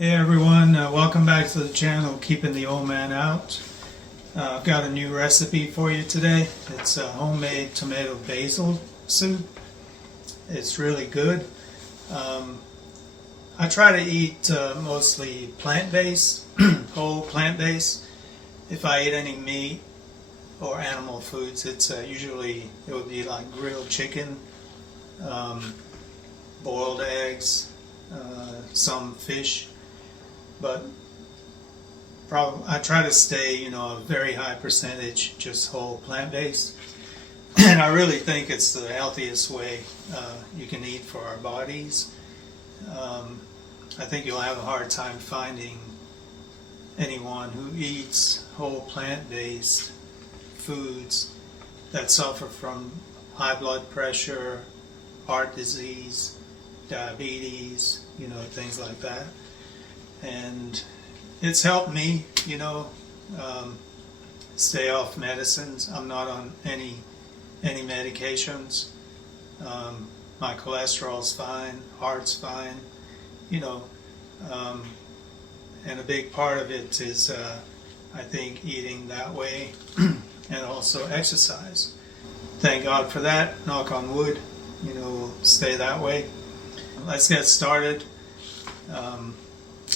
Hey everyone, welcome back to the channel Keeping the Old Man Out. I've got a new recipe for you today. It's a homemade tomato basil soup. It's really good. I try to eat mostly plant-based, whole plant-based. If I eat any meat or animal foods, it's usually it would be like grilled chicken, boiled eggs, some fish. But I try to stay, a very high percentage just whole plant-based. And I really think it's the healthiest way you can eat for our bodies. I think you'll have a hard time finding anyone who eats whole plant-based foods that suffer from high blood pressure, heart disease, diabetes, things like that. And it's helped me, stay off medicines. I'm not on any medications. My cholesterol's fine, heart's fine, and a big part of it is, I think, eating that way and also exercise. Thank God for that, knock on wood, we'll stay that way. Let's get started.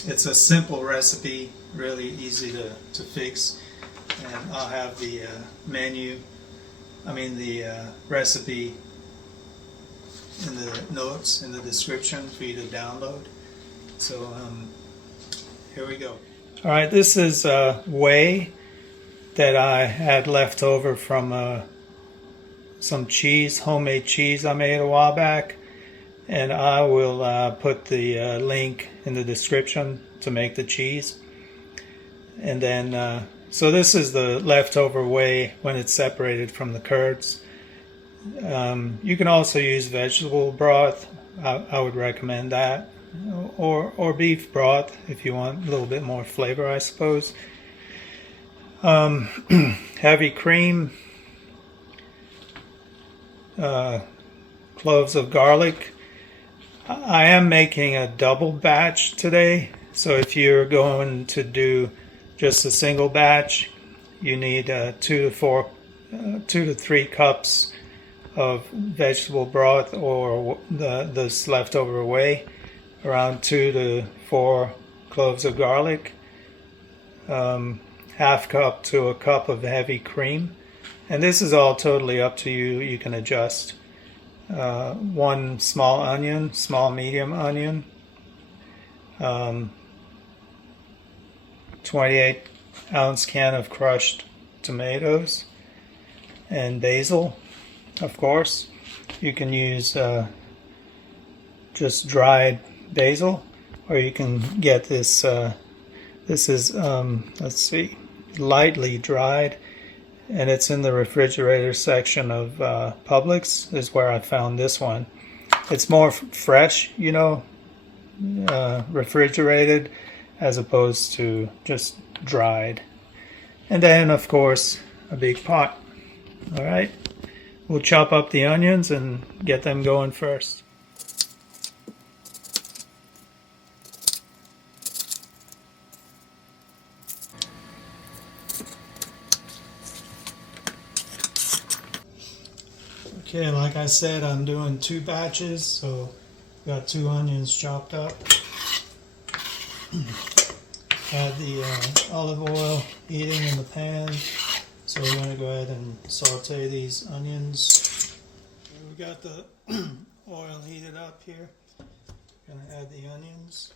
It's a simple recipe, really easy to fix, and I'll have the recipe in the notes, in the description for you to download. So here we go. Alright, this is whey that I had left over from some cheese, homemade cheese I made a while back. And I will put the link in the description to make the cheese. And then, so this is the leftover whey when it's separated from the curds. You can also use vegetable broth. I would recommend that. Or beef broth if you want a little bit more flavor, I suppose. Heavy cream. Cloves of garlic. I am making a double batch today, so if you're going to do just a single batch, you need 2 to 3 cups of vegetable broth or this leftover whey, around 2 to 4 cloves of garlic, half cup to a cup of heavy cream, and this is all totally up to you. You can adjust. 1 small onion, small medium onion, 28-ounce can of crushed tomatoes, and basil, of course. You can use just dried basil, or you can get this, this is, let's see, lightly dried. And it's in the refrigerator section of Publix is where I found this one. It's more fresh, refrigerated as opposed to just dried. And then, of course, a big pot. All right, we'll chop up the onions and get them going first. Okay, like I said, I'm doing 2 batches, so got 2 onions chopped up. Had the olive oil heating in the pan, so we're going to go ahead and saute these onions. We got the oil heated up here. Going to add the onions.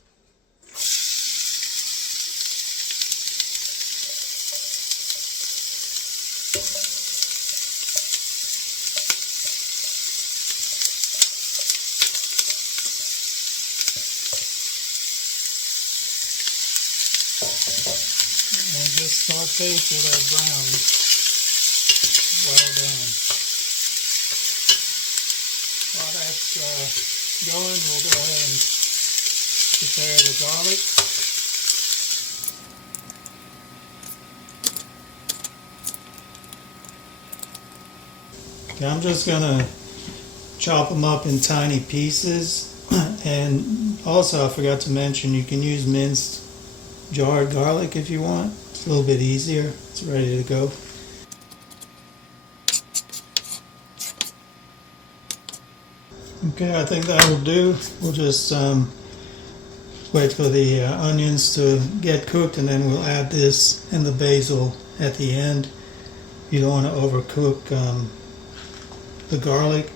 And just saute till they're brown. Well done. While that's going, we'll go ahead and prepare the garlic. Okay, I'm just going to chop them up in tiny pieces and Also, I forgot to mention, you can use minced jarred garlic if you want. It's a little bit easier. It's ready to go. Okay, I think that will do. We'll just wait for the onions to get cooked, and then we'll add this and the basil at the end. You don't want to overcook the garlic,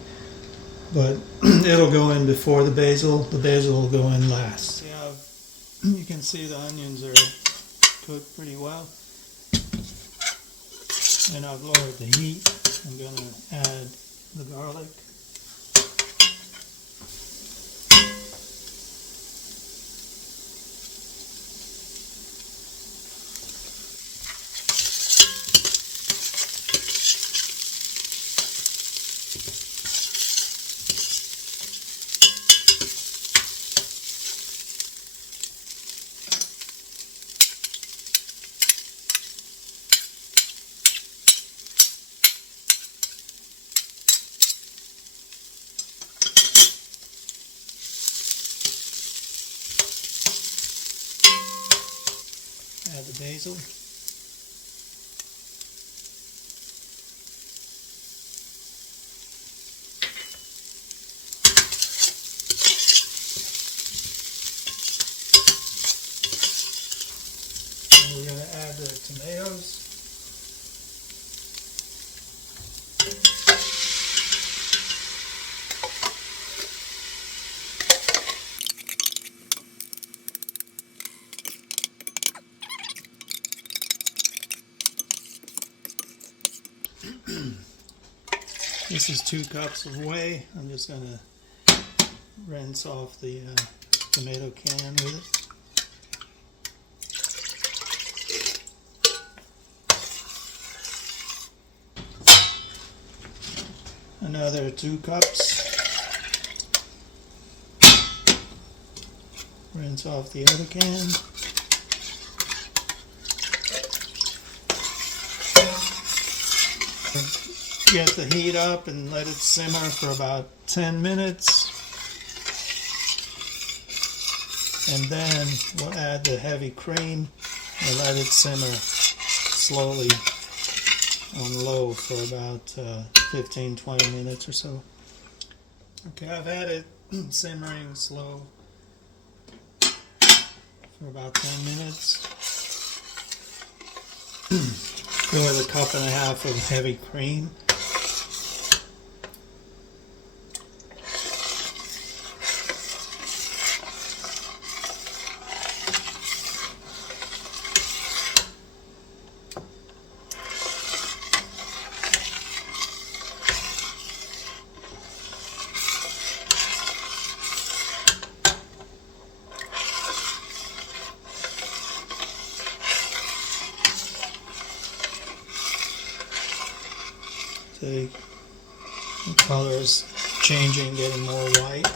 but it'll go in before the basil. The basil will go in last. Yeah, you can see the onions are cooked pretty well. And I've lowered the heat. I'm going to add the garlic. Add the basil. And we're going to add the tomatoes. This is 2 cups of whey. I'm just going to rinse off the tomato can with it. Another 2 cups. Rinse off the other can. Get the heat up and let it simmer for about 10 minutes. And then we'll add the heavy cream and let it simmer slowly on low for about 15-20 minutes or so. Okay, I've had it simmering slow for about 10 minutes. Go with 1.5 cups of heavy cream. The color is changing, getting more white.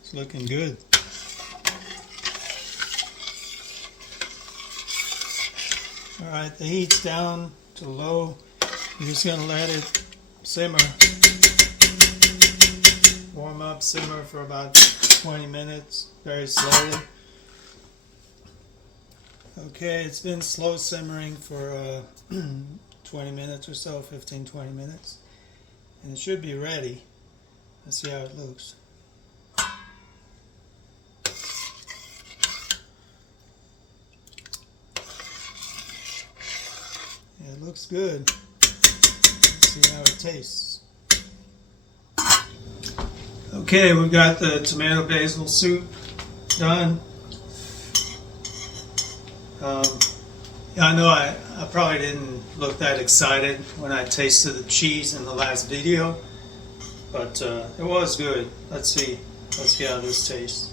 It's looking good. Alright, the heat's down to low. You're just going to let it simmer. Warm up, simmer for about 20 minutes, very slowly. Okay, it's been slow simmering for 20 minutes or so, 15-20 minutes. And it should be ready. Let's see how it looks. Yeah, it looks good. Let's see how it tastes. Okay, we've got the tomato basil soup done. I know I probably didn't look that excited when I tasted the cheese in the last video, but it was good. Let's see how this tastes.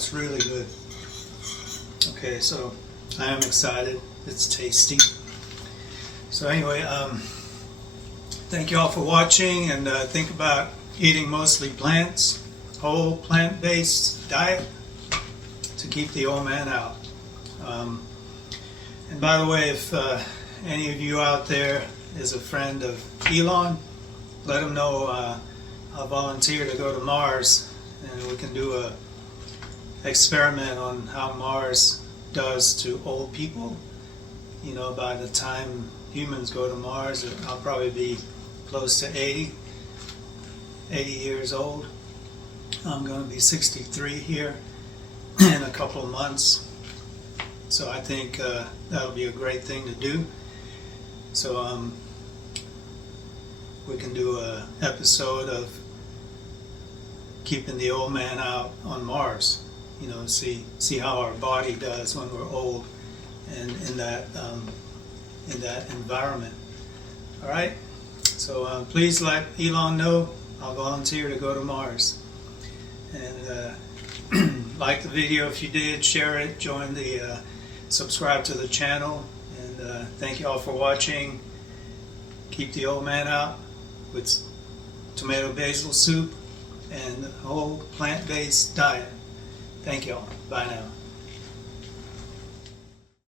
That's really good. Okay, so I am excited. It's tasty. So anyway, thank you all for watching, and think about eating mostly plants, whole plant-based diet to keep the old man out. And by the way, if any of you out there is a friend of Elon, let him know I'll volunteer to go to Mars, and we can do a experiment on how Mars does to old people. You know, by the time humans go to Mars, I'll probably be close to 80 years old. I'm going to be 63 here in a couple of months. So I think that'll be a great thing to do. So we can do an episode of keeping the old man out on Mars. You know, see how our body does when we're old, and in that environment. All right. So please let Elon know I'll volunteer to go to Mars. And like the video if you did, share it, join the, subscribe to the channel, and thank you all for watching. Keep the old man out with tomato basil soup and a whole plant-based diet. Thank you all. Bye now.